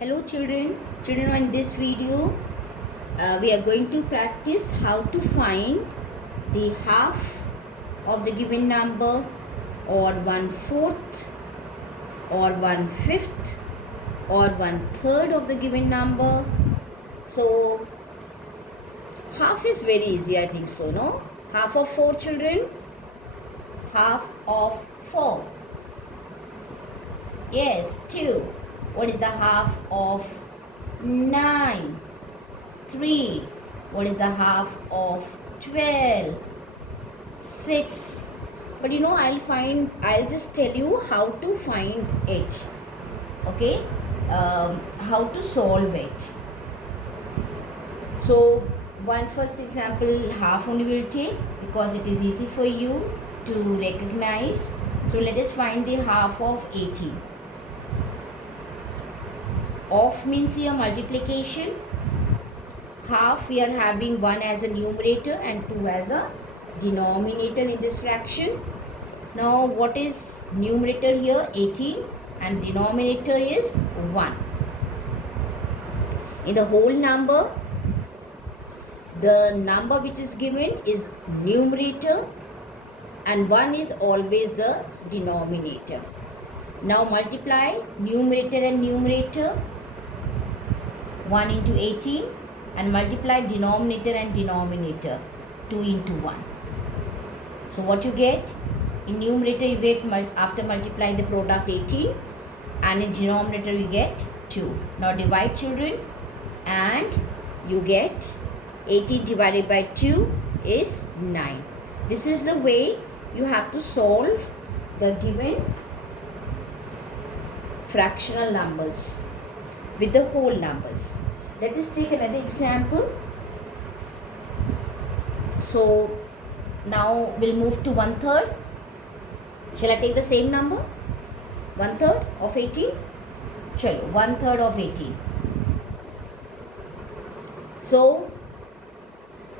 Hello children, in this video we are going to practice how to find the half of the given number, or 1/4, or 1/5, or 1/3 of the given number. So half is very easy, I think so, no? Half of 4, children. Half of 4. Yes, 2. What is the half of 9? 3. What is the half of 12? 6. But I'll just tell you how to find it. Okay? How to solve it. So, one first example, half only will take, because it is easy for you to recognize. So, let us find the half of 18. Of means here multiplication. Half, we are having 1 as a numerator and 2 as a denominator in this fraction. Now what is numerator here? 18, and denominator is 1. In the whole number, the number which is given is numerator and 1 is always the denominator. Now multiply numerator and numerator. 1 into 18, and multiply denominator and denominator, 2 into 1. So what you get? In numerator you get, after multiplying the product, 18, and in denominator you get 2. Now divide, children, and you get 18 divided by 2 is 9. This is the way you have to solve the given fractional numbers with the whole numbers. Let us take another example. So now we'll move to 1/3. Shall I take the same number? 1/3 of 18? Chalo, 1/3 of 18. So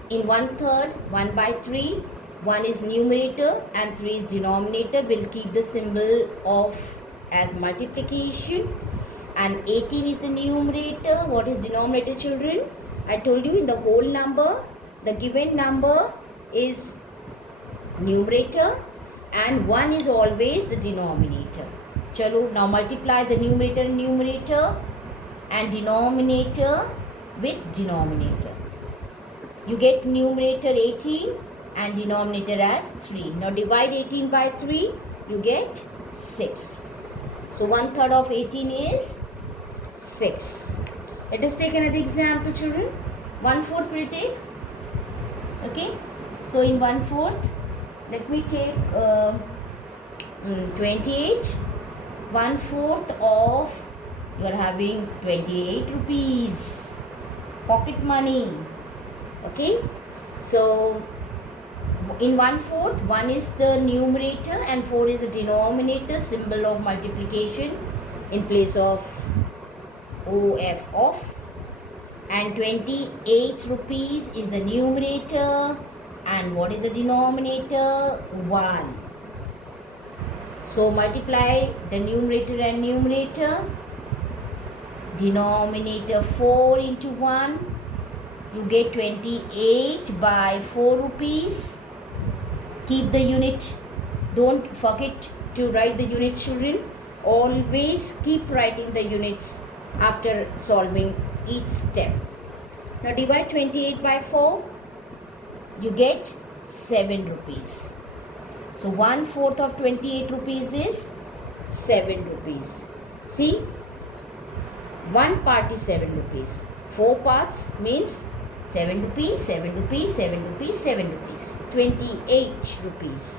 in 1/3, 1 by 3, 1 is numerator and 3 is denominator. We'll keep the symbol of as multiplication. And 18 is the numerator. What is denominator, children? I told you, in the whole number, the given number is numerator and 1 is always the denominator. Chalo, now multiply the numerator and numerator and denominator with denominator. You get numerator 18 and denominator as 3. Now divide 18 by 3, you get 6. So 1/3 of 18 is 6. Let us take another example, children. 1/4 will take. Okay. So in 1/4, let me take 28. 1/4 of, you are having 28 rupees. Pocket money. Okay. So in 1/4, 1 is the numerator and 4 is the denominator, symbol of multiplication in place of OF of, and 28 rupees is the numerator, and what is the denominator? 1. So multiply the numerator and numerator. Denominator 4 into 1, you get 28 by 4 rupees. Keep the unit. Don't forget to write the unit, children. Always keep writing the units after solving each step. Now divide 28 by 4. You get 7 rupees. So 1/4 of 28 rupees is 7 rupees. See? One part is 7 rupees. 4 parts means 7 rupees, 7 rupees, 7 rupees, 7 rupees. 28 rupees.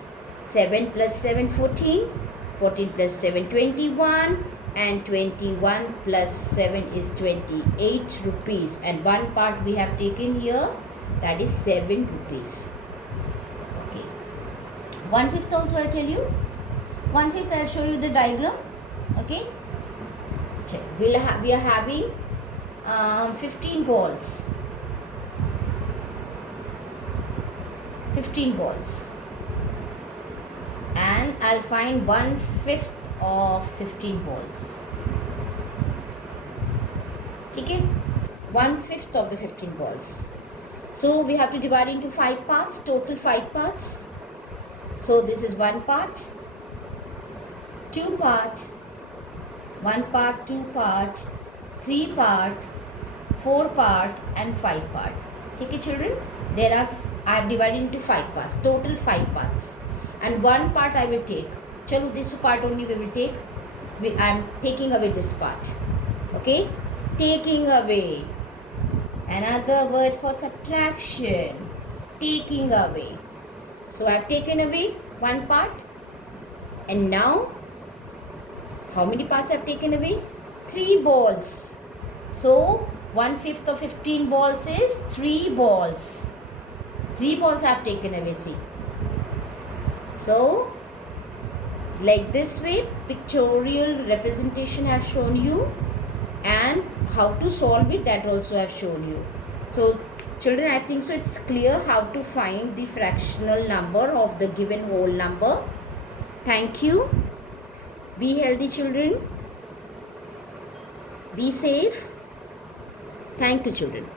7 plus 7, 14. 14 plus 7, 21. And 21 plus 7 is 28 rupees. And one part we have taken here, that is 7 rupees. Okay. 1/5 also I'll tell you. 1/5 I'll show you the diagram. Okay. We are having 15 balls. 15 balls. And I'll find 1/5 of 15 balls. ठीक है, 1/5 of the 15 balls. So we have to divide into 5 parts, total 5 parts. So this is 1 part, 2 part, 1 part, 2 part, 3 part, 4 part and 5 part. ठीक है children, there are, I have divided into 5 parts, total 5 parts, and 1 part I will take. चलो this part only we will take. I am taking away this part. Okay, taking away, another word for subtraction, taking away. So I have taken away 1 part, and now how many parts I have taken away? 3 balls. So 1/5 of 15 balls is 3 balls. 3 balls I have taken away, see. So like this way, pictorial representation I have shown you, and how to solve it, that also I have shown you. So children, I think so it's clear how to find the fractional number of the given whole number. Thank you. Be healthy children. Be safe. Thank you children.